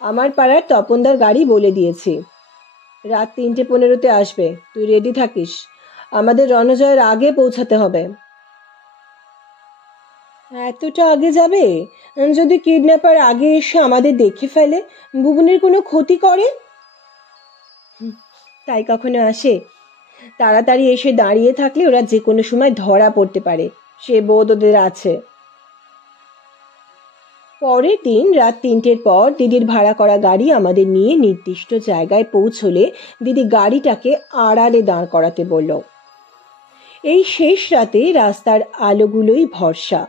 আমার পাড়ার তপনদার গাড়ি বলে দিয়েছি, রাত 3:15 আসবে। তুই রেডি থাকিস, আমাদের রণজয়ের আগে পৌঁছাতে হবে। এতটা আগে যাবে? যদি কিডন্যাপার আগে এসে আমাদের দেখে ফেলে, বুবুনের কোনো ক্ষতি করে? তাই কখনো আসে? তাড়াতাড়ি এসে দাঁড়িয়ে থাকলে ওরা যে কোনো সময় ধরা পড়তে পারে, সে বোধ ওদের আছে। পরের দিন রাত 3টের পর দিদির ভাড়া করা গাড়ি আমাদের নিয়ে নির্দিষ্ট জায়গায় পৌঁছলে দিদি গাড়িটাকে আড়ালে দাঁড় করাতে বলল। এই শেষ রাতে রাস্তার আলোগুলোই ভরসা।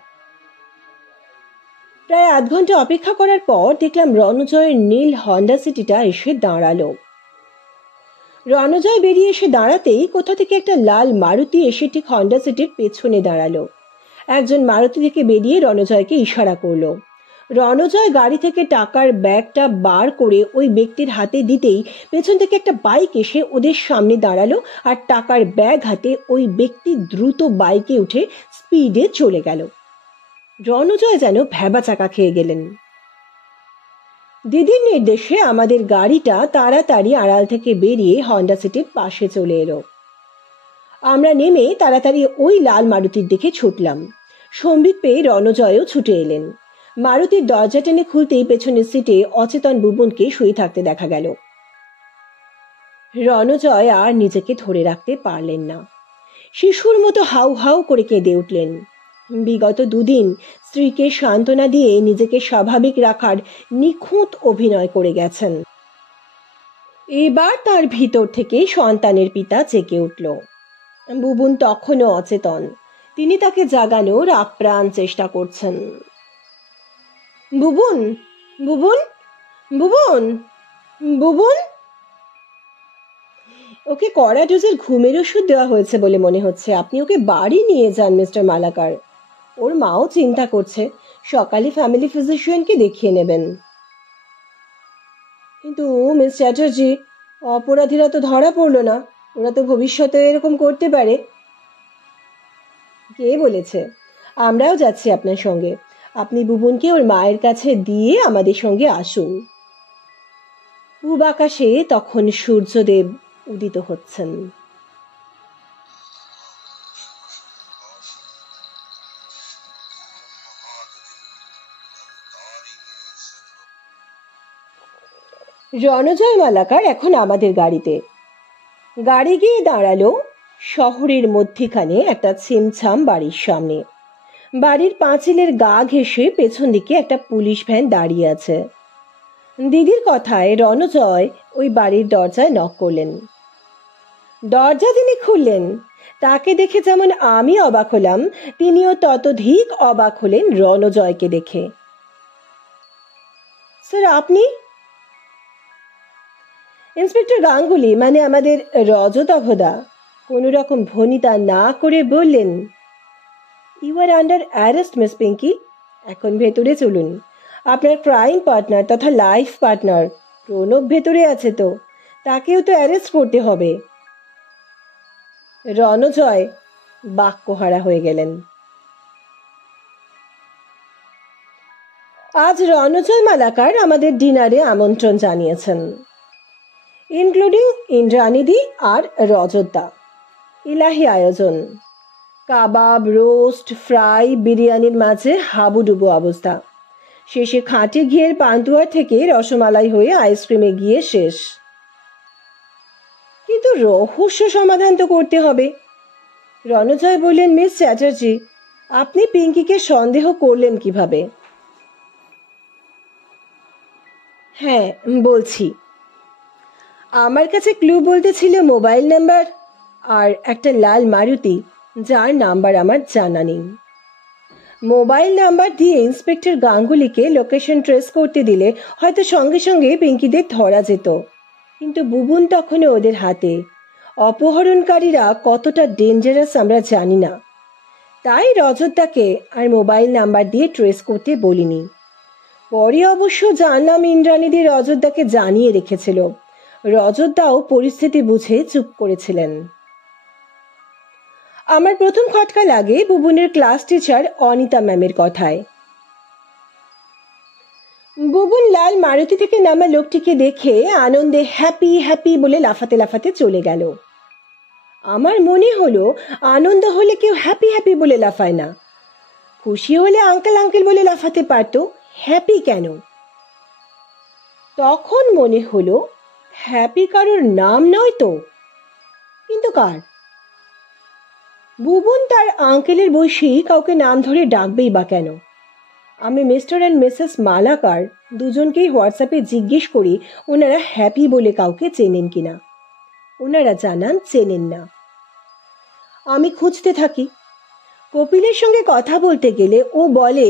প্রায় আধ ঘন্টা অপেক্ষা করার পর দেখলাম রণজয়ের নীল হন্ডা সিটিটা এসে দাঁড়ালো। রণজয় বেরিয়ে এসে দাঁড়াতেই কোথা থেকে একটা লাল মারুতি এসে ঠিক হন্ডা সিটির পেছনে দাঁড়ালো। একজন মারুতি থেকে বেরিয়ে রণজয়কে ইশারা করলো। রণজয় গাড়ি থেকে টাকার ব্যাগটা বার করে ওই ব্যক্তির হাতে দিতেই পেছন থেকে একটা বাইক এসে ওদের সামনে দাঁড়ালো, আর টাকার ব্যাগ হাতে ওই ব্যক্তি দ্রুত বাইকে উঠে স্পিডে চলে গেল। রণজয় যেন ভ্যাবা চাকা খেয়ে গেলেন। দিদির নির্দেশে আমাদের গাড়িটা তাড়াতাড়ি আড়াল থেকে বেরিয়ে হন্ডা সিটির পাশে চলে এলো। আমরা নেমে তাড়াতাড়ি ওই লাল মারুতির দিকে ছুটলাম। সম্বিত পেয়ে রণজয়ও ছুটে এলেন। মারুতির দরজা টেনে খুলতেই পেছনের সিটে অচেতন বুবুনকে শুয়ে থাকতে দেখা গেল। রণজয় আর নিজেকে ধরে রাখতে পারলেন না। শিশুর মতো হাউ হাউ করে কেঁদে উঠলেন। বিগত দুদিন স্ত্রীকে সান্ত্বনা দিয়ে নিজেকে স্বাভাবিক রাখার নিখুঁত অভিনয় করে গেছেন। এবার তার ভিতর থেকে সন্তানের পিতা জেগে উঠল। বুবুন তখনও অচেতন। তিনি তাকে জাগানোর আপ্রাণ চেষ্টা করছেন। বুবুন, বুবুন, বুবুন, বুবুন। ওকে কড়া ডোজের ঘুমের ওষুধ দেওয়া হয়েছে বলে মনে হচ্ছে। আপনি ওকে বাড়ি নিয়ে যান মিস্টার মালাকার। ওর মাও চিন্তা করছে, সকালে ফ্যামিলি ফিজিশিয়ানকে দেখিয়ে নেবেন। কিন্তু মিস চ্যাটার্জি, অপরাধীরা তো ধরা পড়লো না। ওরা তো ভবিষ্যতে এরকম করতে পারে। কে বলেছে? আমরাও যাচ্ছি আপনার সঙ্গে। আপনি বুবুনকে ওর মায়ের কাছে দিয়ে আমাদের সঙ্গে আসুন। পূব আকাশে তখন সূর্যদেব উদিত হচ্ছেন। রণজয় মালাকার এখন আমাদের গাড়িতে। গাড়ি গিয়ে দাঁড়ালো শহরের মধ্যিখানে একটা ছিমছাম বাড়ির সামনে। বাড়ির পাঁচিলের গা ঘেঁষে পেছন দিকে একটা পুলিশ ভ্যান দাঁড়িয়ে আছে। দিদির কথায় রণজয় ওই বাড়ির দরজায় নক করলেন। দরজা যিনি খুললেন তাকে দেখে যেমন আমি অবাক হলাম, তিনিও ততোধিক অবাক হলেন রণজয়কে দেখে। স্যার, আপনি? ইন্সপেক্টর গাঙ্গুলি, মানে আমাদের রজতাভদা কোনো রকম ভনিতা না করে বললেন, you are under arrest miss Pinky. এখন ভেতরে চলুন। আপনার ক্রাইম পার্টনার তথা লাইফ পার্টনার প্রণব ভেতরে আছে, তো তাকেও তো অ্যারেস্ট করতে হবে। রণজয় বাক্যহারা হয়ে গেলেন। আজ রণজয় মালাকার আমাদের ডিনারে আমন্ত্রণ জানিয়েছেন, ইনক্লুডিং ইন্দ্রাণীদি আর রজতদা। ইলাহি আয়োজন। কাবাব, রোস্ট, ফ্রাই, বিরিয়ানির মাঝে হাবুডুবু অবস্থা। শেষে খাঁটি ঘিয়ের পান্তুয়ার থেকে রসমালাই হয়ে আইসক্রিমে গিয়ে শেষ। কিন্তু রহস্য সমাধান তো করতে হবে। রণজয় বললেন, মিস চ্যাটার্জি, আপনি পিঙ্কিকে সন্দেহ করলেন কিভাবে? হ্যাঁ, বলছি। আমার কাছে ক্লু বলতে ছিল মোবাইল নাম্বার আর একটা লাল মারুতি, যার নাম্বার আমার জানা নেই। মোবাইল নাম্বার দিয়ে ইন্সপেক্টর গাঙ্গুলিকে লোকেশন ট্রেস করতে দিলে হয়তো সঙ্গে সঙ্গে পিঙ্কিদের ধরা যেত, কিন্তু বুবুন তখনও ওদের হাতে। অপহরণকারীরা কতটা ডেঞ্জারাস আমরা জানি না, তাই রজতদাকে আর মোবাইল নাম্বার দিয়ে ট্রেস করতে বলিনি। পরে অবশ্য জানলাম ইন্দ্রাণীদি রজতদাকে জানিয়ে রেখেছিল। রজতদাও পরিস্থিতি বুঝে চুপ করেছিলেন। আমার প্রথম খটকা লাগে বুবুনের ক্লাস টিচার অনিতা ম্যামের কথায়। বুবুন লাল মারুতি থেকে নামা লোকটিকে দেখে আনন্দে হ্যাপি হ্যাপি বলে লাফাতে লাফাতে চলে গেল। আমার মনে হলো, আনন্দ হলে কেউ হ্যাপি হ্যাপি বলে লাফায় না। খুশি হলে আঙ্কেল আঙ্কেল বলে লাফাতে পারতো, হ্যাপি কেন? তখন মনে হলো, হ্যাপি কারোর নাম নয় তো, কিন্তু কার? বুবুন তার আঙ্কেলের বয়সী কাউকে নাম ধরে ডাকবেই বা কেন? আমি মিস্টার অ্যান্ড মিসেস মালাকার দুজনকেই হোয়াটসঅ্যাপে জিজ্ঞেস করি ওনারা হ্যাপি বলে কাউকে চেনেন কিনা। ওনারা জানান চেনেন না। আমি খুঁজতে থাকি। কপিলের সঙ্গে কথা বলতে গেলে ও বলে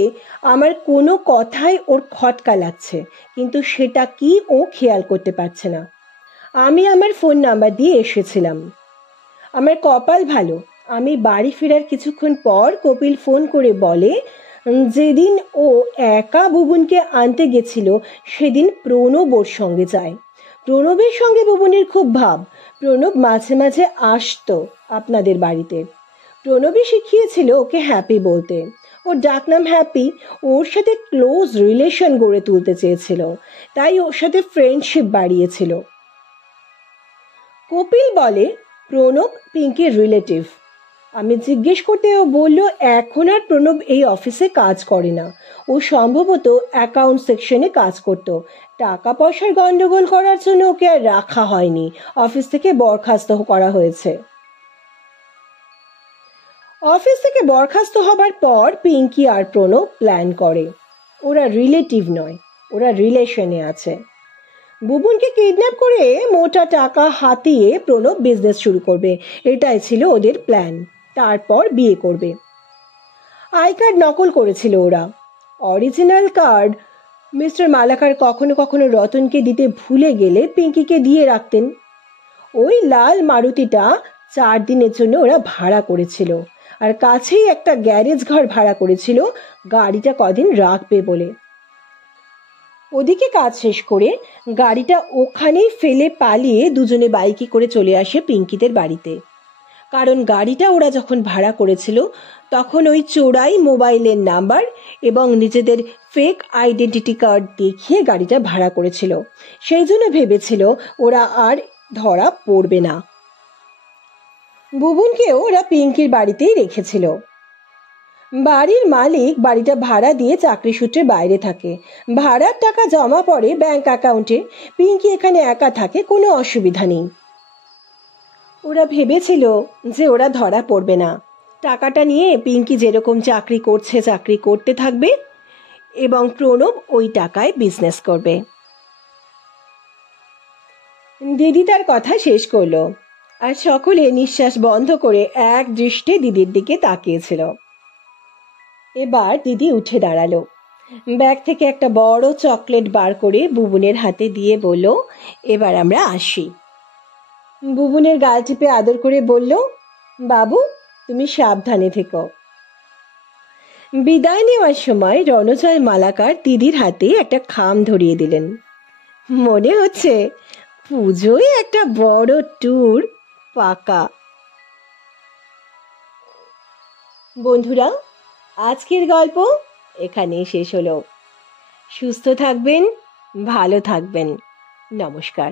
আমার কোনো কথাই ওর খটকা লাগছে, কিন্তু সেটা কি ও খেয়াল করতে পারছে না। আমি আমার ফোন নাম্বার দিয়ে এসেছিলাম। আমার কপাল ভালো, আমি বাড়ি ফেরার কিছুক্ষণ পর কপিল ফোন করে বলে যেদিন ও একা বুবুনকে আনতে গেছিল সেদিন প্রণব ওর সঙ্গে যায়। প্রণবের সঙ্গে বুবুনের খুব ভাব। প্রণব মাঝে মাঝে আসতো আপনাদের বাড়িতে। প্রণবই শিখিয়েছিল ওকে হ্যাপি বলতে। ওর ডাকনাম হ্যাপি। ওর সাথে ক্লোজ রিলেশন গড়ে তুলতে চেয়েছিল, তাই ওর সাথে ফ্রেন্ডশিপ বাড়িয়েছিল। কপিল বলে প্রণব পিঙ্কির রিলেটিভ। আমি জিজ্ঞেস করতে ও বলল এখন আর প্রণব এই অফিসে কাজ করে না, ও সম্ভবত অ্যাকাউন্ট সেকশনে কাজ করত। টাকা পয়সার গন্ডগোল করার জন্য ওকে আর রাখা হয়নি, অফিস থেকে বরখাস্ত করা হয়েছে। অফিস থেকে বরখাস্ত হবার পর পিঙ্কি আর প্রণব প্ল্যান করে। ওরা রিলেটিভ নয়, ওরা রিলেশনে আছে। বুবুনকে কিডন্যাপ করে মোটা টাকা হাতিয়ে প্রণব বিজনেস শুরু করবে, এটাই ছিল ওদের প্ল্যান। তারপর বিয়ে করবে। আই কার্ড নকল করেছিল ওরা। অরিজিনাল কার্ড মিস্টার মালাকার কখনো কখনো রতনকে দিতে ভুলে গেলে পিঙ্কিকে দিয়ে রাখতেন। ওই লাল মারুতিটা 4 দিনের জন্য ওরা ভাড়া করেছিল, আর কাছেই একটা গ্যারেজ ঘর ভাড়া করেছিল গাড়িটা কদিন রাখবে বলে। ওদিকে কাজ শেষ করে গাড়িটা ওখানেই ফেলে পালিয়ে দুজনে বাইকে করে চলে আসে পিঙ্কিদের বাড়িতে। কারণ গাড়িটা ওরা যখন ভাড়া করেছিল তখন ওই চোরাই মোবাইলের নাম্বার এবং নিজেদের ফেক আইডেন্টিটি কার্ড দেখিয়ে গাড়িটা ভাড়া করেছিল। সেই জন্য ভেবেছিল ওরা আর ধরা পড়বে না। বুবুনকেও ওরা পিঙ্কির বাড়িতেই রেখেছিল। বাড়ির মালিক বাড়িটা ভাড়া দিয়ে চাকরি সূত্রে বাইরে থাকে। ভাড়ার টাকা জমা পড়ে ব্যাংক অ্যাকাউন্টে। পিঙ্কি এখানে একা থাকে, কোনো অসুবিধা নেই। ওরা ভেবেছিল যে ওরা ধরা পড়বে না। টাকাটা নিয়ে পিঙ্কি যেরকম চাকরি করছে চাকরি করতে থাকবে এবং প্রণব ওই টাকায় বিজনেস করবে। দিদি তার কথা শেষ করলো, আর সকলে নিঃশ্বাস বন্ধ করে এক দৃষ্টে দিদির দিকে তাকিয়েছিল। এবার দিদি উঠে দাঁড়ালো, ব্যাগ থেকে একটা বড় চকলেট বার করে বুবুনের হাতে দিয়ে বলল এবার আমরা আসি। বুবুনের গাল টিপে আদর করে বলল বাবু তুমি সাবধানে থেকো। বিদায় নেওয়ার সময় রণজয় মালাকার দিদির হাতে একটা খাম ধরিয়ে দিলেন। মনে হচ্ছে পুজোয় একটা বড় ট্যুর পাকা। বন্ধুরা, আজকের গল্প এখানেই শেষ হলো। সুস্থ থাকবেন, ভালো থাকবেন। নমস্কার।